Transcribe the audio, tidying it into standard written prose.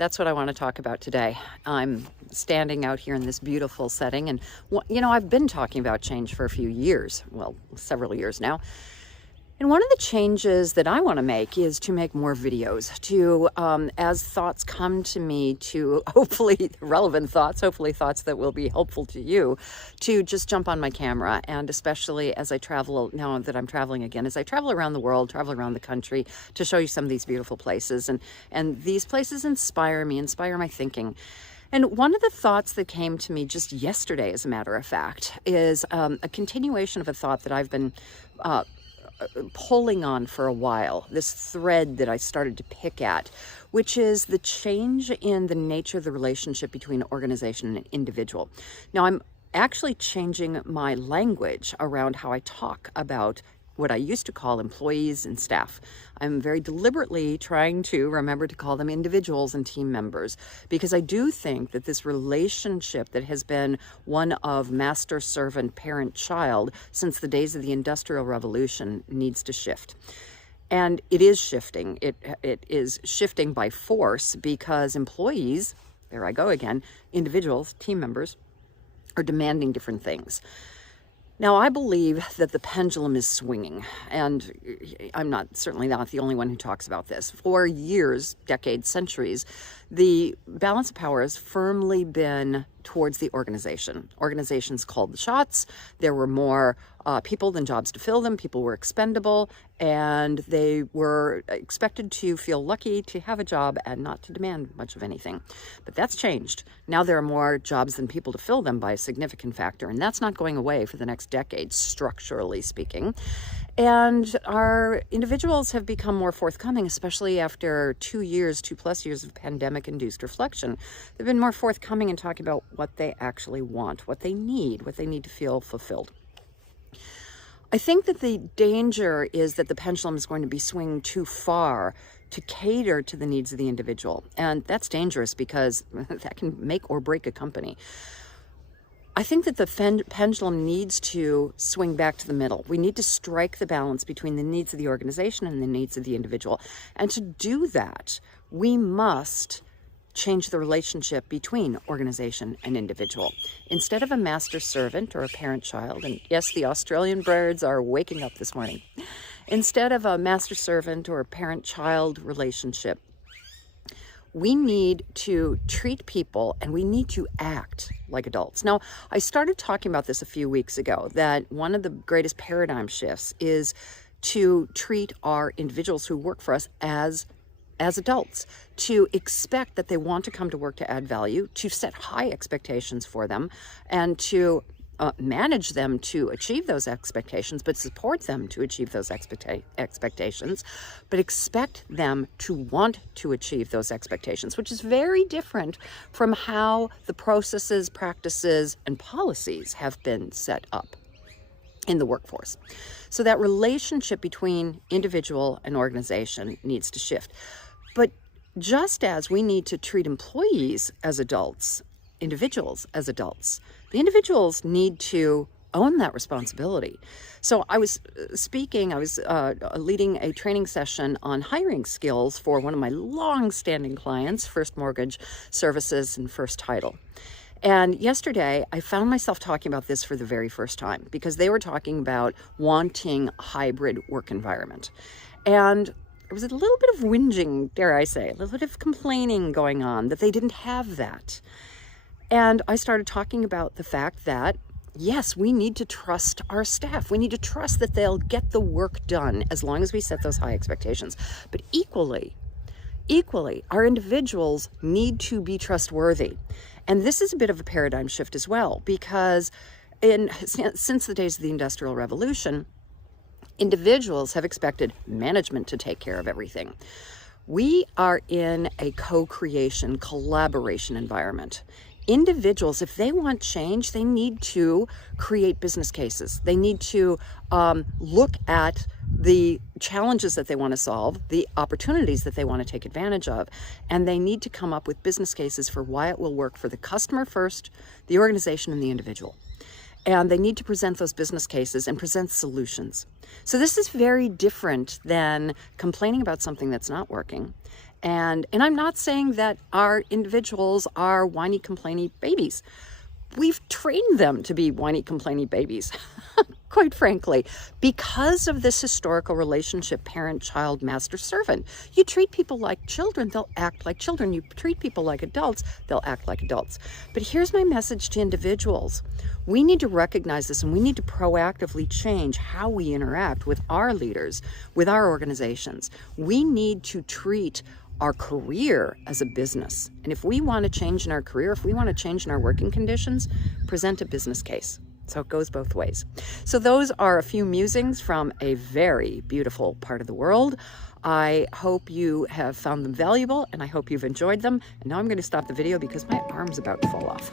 That's what I want to talk about today. I'm standing out here in this beautiful setting, and I've been talking about change for a few years, well, several years now. And one of the changes that I want to make is to make more videos, as thoughts come to me, to hopefully relevant thoughts, hopefully thoughts that will be helpful to you, to just jump on my camera. And especially as I travel, now that I'm traveling again, as I travel around the world, travel around the country, to show you some of these beautiful places. And these places inspire me, inspire my thinking. And one of the thoughts that came to me just yesterday, as a matter of fact, is a continuation of a thought that I've been pulling on for a while, this thread that I started to pick at, which is the change in the nature of the relationship between organization and an individual. Now, I'm actually changing my language around how I talk about what I used to call employees and staff. I'm very deliberately trying to remember to call them individuals and team members, because I do think that this relationship that has been one of master, servant, parent, child since the days of the Industrial Revolution needs to shift. And it is shifting. It is shifting by force, because employees, there I go again, individuals, team members, are demanding different things. Now, I believe that the pendulum is swinging, and I'm certainly not the only one who talks about this. For years, decades, centuries, the balance of power has firmly been towards the organization. Organizations called the shots. There were more people than jobs to fill them. People were expendable, and they were expected to feel lucky to have a job and not to demand much of anything. But that's changed. Now there are more jobs than people to fill them by a significant factor, and that's not going away for the next decade, structurally speaking. And our individuals have become more forthcoming, especially after 2+ years of pandemic-induced reflection. They've been more forthcoming in talking about what they actually want, what they need to feel fulfilled. I think that the danger is that the pendulum is going to be swinging too far to cater to the needs of the individual. And that's dangerous, because that can make or break a company. I think that the pendulum needs to swing back to the middle. We need to strike the balance between the needs of the organization and the needs of the individual. And to do that, we must change the relationship between organization and individual. Instead of a master-servant or a parent-child, and yes, the Australian birds are waking up this morning. Instead of a master-servant or a parent-child relationship, we need to treat people, and we need to act like adults. Now, I started talking about this a few weeks ago, that one of the greatest paradigm shifts is to treat our individuals who work for us as adults, to expect that they want to come to work to add value, to set high expectations for them, and to manage them to achieve those expectations, but support them to achieve those expectations, but expect them to want to achieve those expectations, which is very different from how the processes, practices, and policies have been set up in the workforce. So that relationship between individual and organization needs to shift. But just as we need to treat employees as adults, individuals as adults, the individuals need to own that responsibility. So I was leading a training session on hiring skills for one of my long-standing clients, First Mortgage Services and First Title. And yesterday, I found myself talking about this for the very first time, because they were talking about wanting a hybrid work environment. And there was a little bit of whinging, dare I say, a little bit of complaining going on that they didn't have that. And I started talking about the fact that, yes, we need to trust our staff. We need to trust that they'll get the work done as long as we set those high expectations. But equally, our individuals need to be trustworthy. And this is a bit of a paradigm shift as well, because since the days of the Industrial Revolution, individuals have expected management to take care of everything. We are in a co-creation, collaboration environment. Individuals, if they want change, they need to create business cases. They need to look at the challenges that they want to solve, the opportunities that they want to take advantage of, and they need to come up with business cases for why it will work for the customer first, the organization, and the individual. And they need to present those business cases and present solutions. So this is very different than complaining about something that's not working And I'm not saying that our individuals are whiny, complainy babies. We've trained them to be whiny, complainy babies, quite frankly, because of this historical relationship, parent, child, master, servant. You treat people like children, they'll act like children. You treat people like adults, they'll act like adults. But here's my message to individuals. We need to recognize this, and we need to proactively change how we interact with our leaders, with our organizations. We need to treat our career as a business. And if we want to change in our career, if we want to change in our working conditions, present a business case. So it goes both ways. So those are a few musings from a very beautiful part of the world. I hope you have found them valuable, and I hope you've enjoyed them. And now I'm going to stop the video because my arm's about to fall off.